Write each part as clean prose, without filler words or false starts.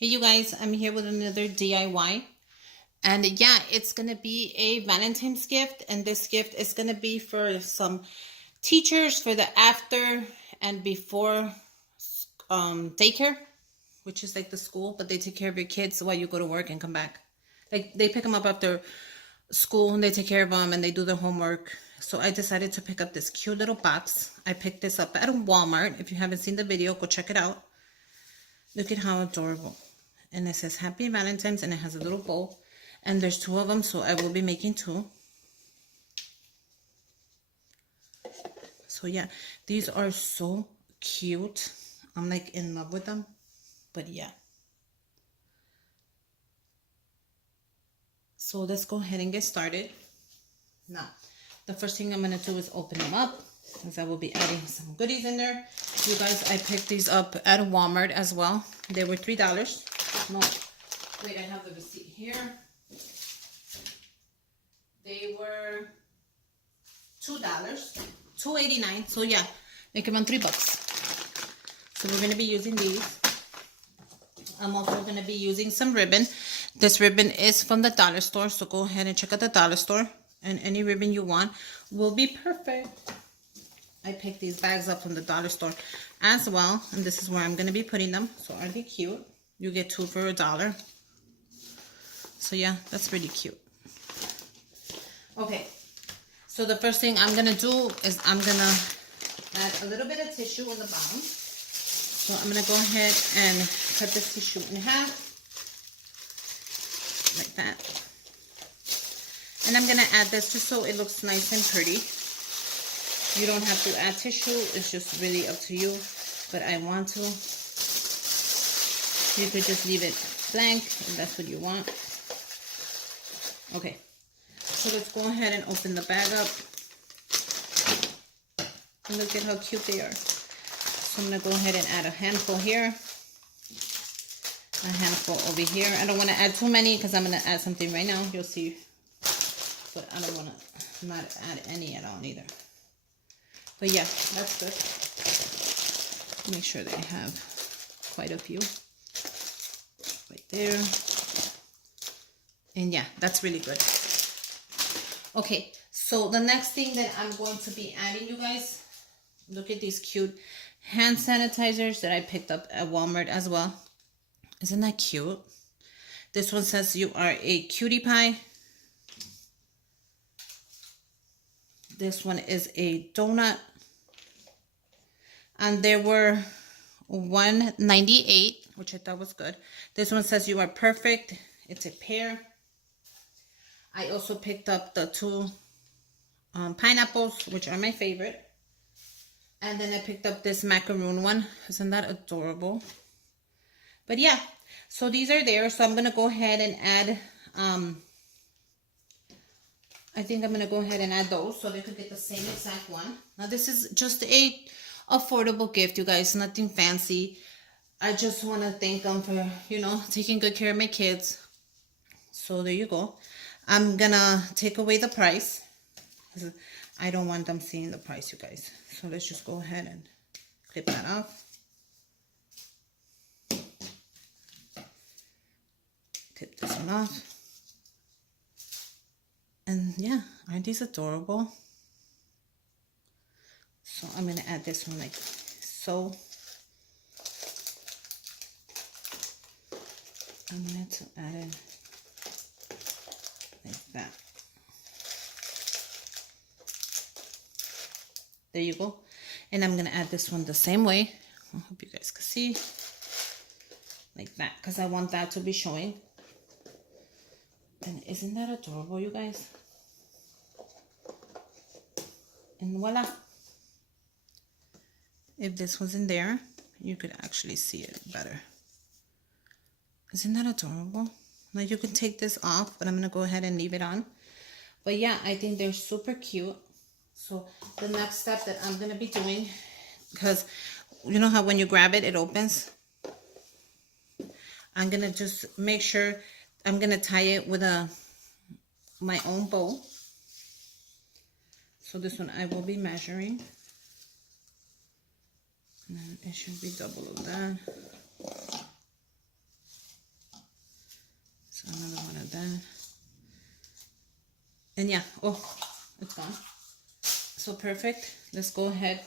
Hey you guys, I'm here with another DIY. And yeah, it's going to be a Valentine's gift. And this gift is going to be for some teachers for the after and before daycare, which is like the school, but they take care of your kids while you go to work and come back. Like they pick them up after school and they take care of them and they do their homework. So I decided to pick up this cute little box. I picked this up at Walmart. If you haven't seen the video, go check it out. Look at how adorable. And it says Happy Valentine's, and it has a little bowl. And there's two of them, so I will be making two. So yeah, these are so cute. I'm like in love with them. But yeah. So let's go ahead and get started. Now, the first thing I'm going to do is open them up, because I will be adding some goodies in there. You guys, I picked these up at Walmart as well. They were $3. No, wait, I have the receipt here. They were $2, $2.89. So yeah, like around $3. So we're going to be using these. I'm also going to be using some ribbon. This ribbon is from the dollar store, so go ahead and check out the dollar store. And any ribbon you want will be perfect. I picked these bags up from the dollar store as well, and this is where I'm going to be putting them. So aren't they cute? You get two for $1. So yeah, that's really cute. Okay, so the first thing I'm going to do is I'm going to add a little bit of tissue on the bottom. So I'm going to go ahead and cut this tissue in half, like that. And I'm going to add this just so it looks nice and pretty. You don't have to add tissue, it's just really up to you, but I want to. You could just leave it blank if that's what you want. Okay, so let's go ahead and open the bag up. And look at how cute they are. So I'm going to go ahead and add a handful here. A handful over here. I don't want to add too many because I'm going to add something right now. You'll see. But I don't want to not add any at all either. But yeah, that's good. Make sure they have quite a few. Right there. And yeah, that's really good. Okay, so the next thing that I'm going to be adding, you guys, look at these cute hand sanitizers that I picked up at Walmart as well. Isn't that cute? This one says you are a cutie pie. This one is a donut. And there were $1.98, which I thought was good. This one says you are perfect. It's a pear. I also picked up the two pineapples, which are my favorite. And then I picked up this macaroon one. Isn't that adorable? But yeah, so these are there. So I'm going to go ahead and add, I think I'm going to go ahead and add those so they could get the same exact one. Now this is just a affordable gift, you guys, nothing fancy. I just want to thank them for, you know, taking good care of my kids. So there you go. I'm going to take away the price. I don't want them seeing the price, you guys. So let's just go ahead and clip that off. Clip this one off. And yeah, aren't these adorable? So I'm going to add this one like so. I'm going to add it like that. There you go. And I'm going to add this one the same way. I hope you guys can see. Like that, because I want that to be showing. And isn't that adorable, you guys? And voila. If this was in there, you could actually see it better. Isn't that adorable? Now you can take this off, but I'm going to go ahead and leave it on. But yeah, I think they're super cute. So the next step that I'm going to be doing, because you know how when you grab it, it opens? I'm going to just make sure I'm going to tie it with my own bow. So this one I will be measuring. And it should be double of that. And yeah, oh, it's gone. So perfect. Let's go ahead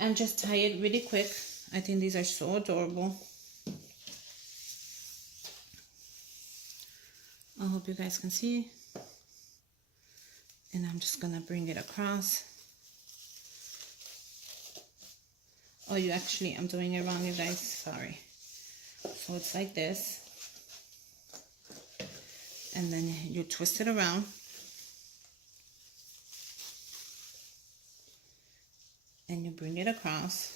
and just tie it really quick. I think these are so adorable. I hope you guys can see. And I'm just gonna bring it across. Oh, I'm doing it wrong, you guys, sorry. So it's like this. And then you twist it around. And you bring it across.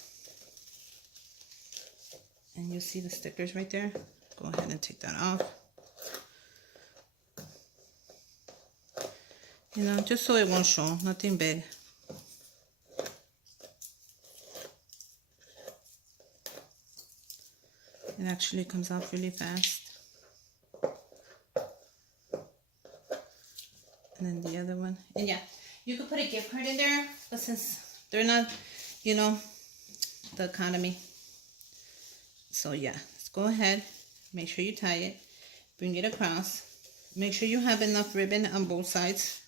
And you see the stickers right there? Go ahead and take that off. You know, just so it won't show, nothing big. It actually comes off really fast. And then the other one. And yeah, you could put a gift card in there, but since they're not, you know, the economy. So yeah, let's go ahead. Make sure you tie it. Bring it across. Make sure you have enough ribbon on both sides.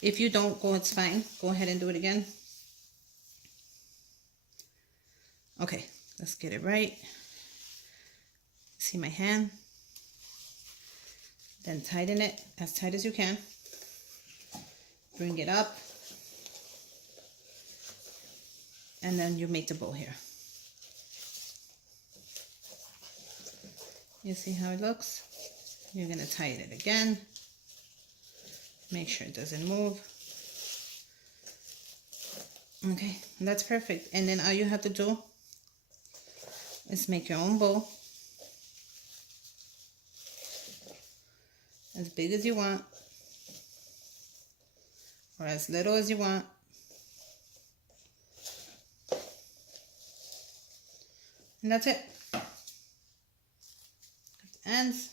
If you don't, it's fine. Go ahead and do it again. Okay, let's get it right. See my hand? Then tighten it as tight as you can. Bring it up. And then you make the bow here. You see how it looks? You're gonna tighten it again. Make sure it doesn't move. Okay, that's perfect. And then all you have to do is make your own bow. As big as you want. Or as little as you want. And that's it. Ends.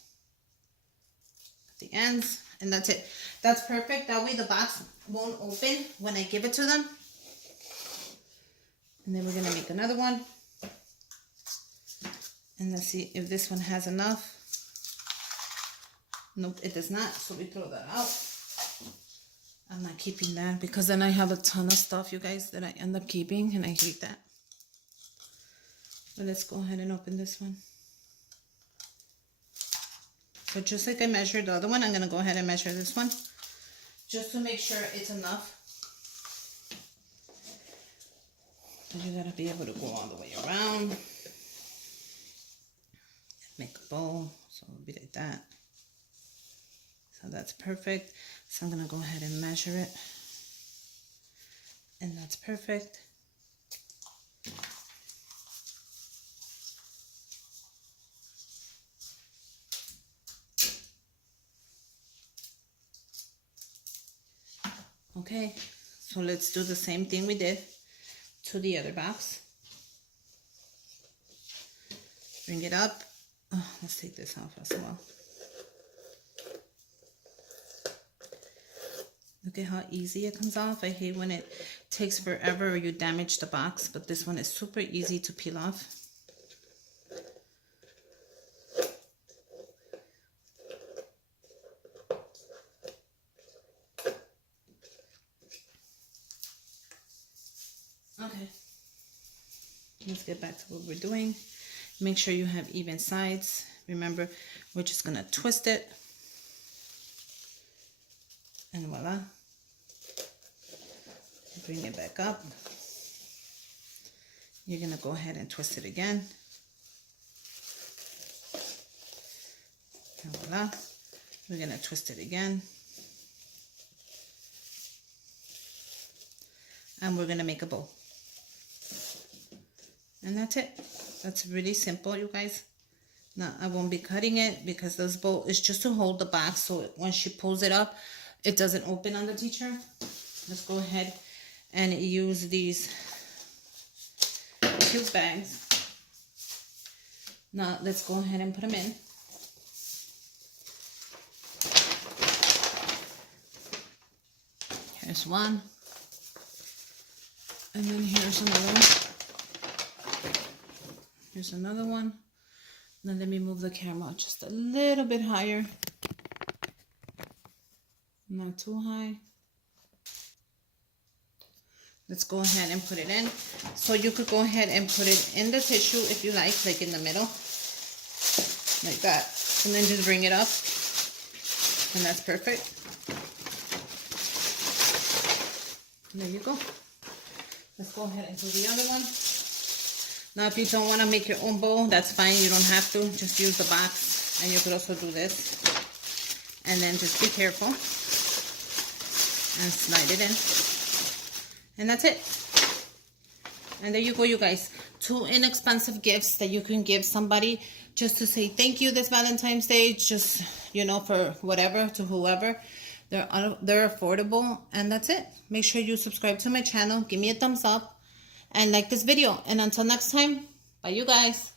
The ends. And that's it. That's perfect. That way the box won't open when I give it to them. And then we're going to make another one. And let's see if this one has enough. Nope, it does not. So we throw that out. I'm not keeping that because then I have a ton of stuff, you guys, that I end up keeping. And I hate that. But let's go ahead and open this one. So just like I measured the other one, I'm going to go ahead and measure this one. Just to make sure it's enough. But you got to be able to go all the way around. Make a bow. So it'll be like that. So that's perfect. So I'm going to go ahead and measure it. And that's perfect. Okay, so let's do the same thing we did to the other box. Bring it up. Oh, let's take this off as well. Look at how easy it comes off. I hate when it takes forever or you damage the box, but this one is super easy to peel off. Okay, let's get back to what we're doing. Make sure you have even sides. Remember, we're just gonna twist it. And voila. Bring it back up. You're gonna go ahead and twist it again. And voila. We're gonna twist it again. And we're gonna make a bow. And that's it. That's really simple, you guys. Now, I won't be cutting it because this bow is just to hold the box so when she pulls it up, it doesn't open on the teacher. Let's go ahead and use these cute bags. Now, let's go ahead and put them in. Here's one. And then here's another one. Here's another one. Now let me move the camera just a little bit higher. Not too high. Let's go ahead and put it in. So you could go ahead and put it in the tissue if you like in the middle. Like that. And then just bring it up. And that's perfect. There you go. Let's go ahead and do the other one. Now, if you don't want to make your own bow, that's fine. You don't have to. Just use the box. And you could also do this. And then just be careful. And slide it in. And that's it. And there you go, you guys. 2 inexpensive gifts that you can give somebody just to say thank you this Valentine's Day. Just, you know, for whatever, to whoever. They're affordable. And that's it. Make sure you subscribe to my channel. Give me a thumbs up. And like this video. And until next time, bye you guys.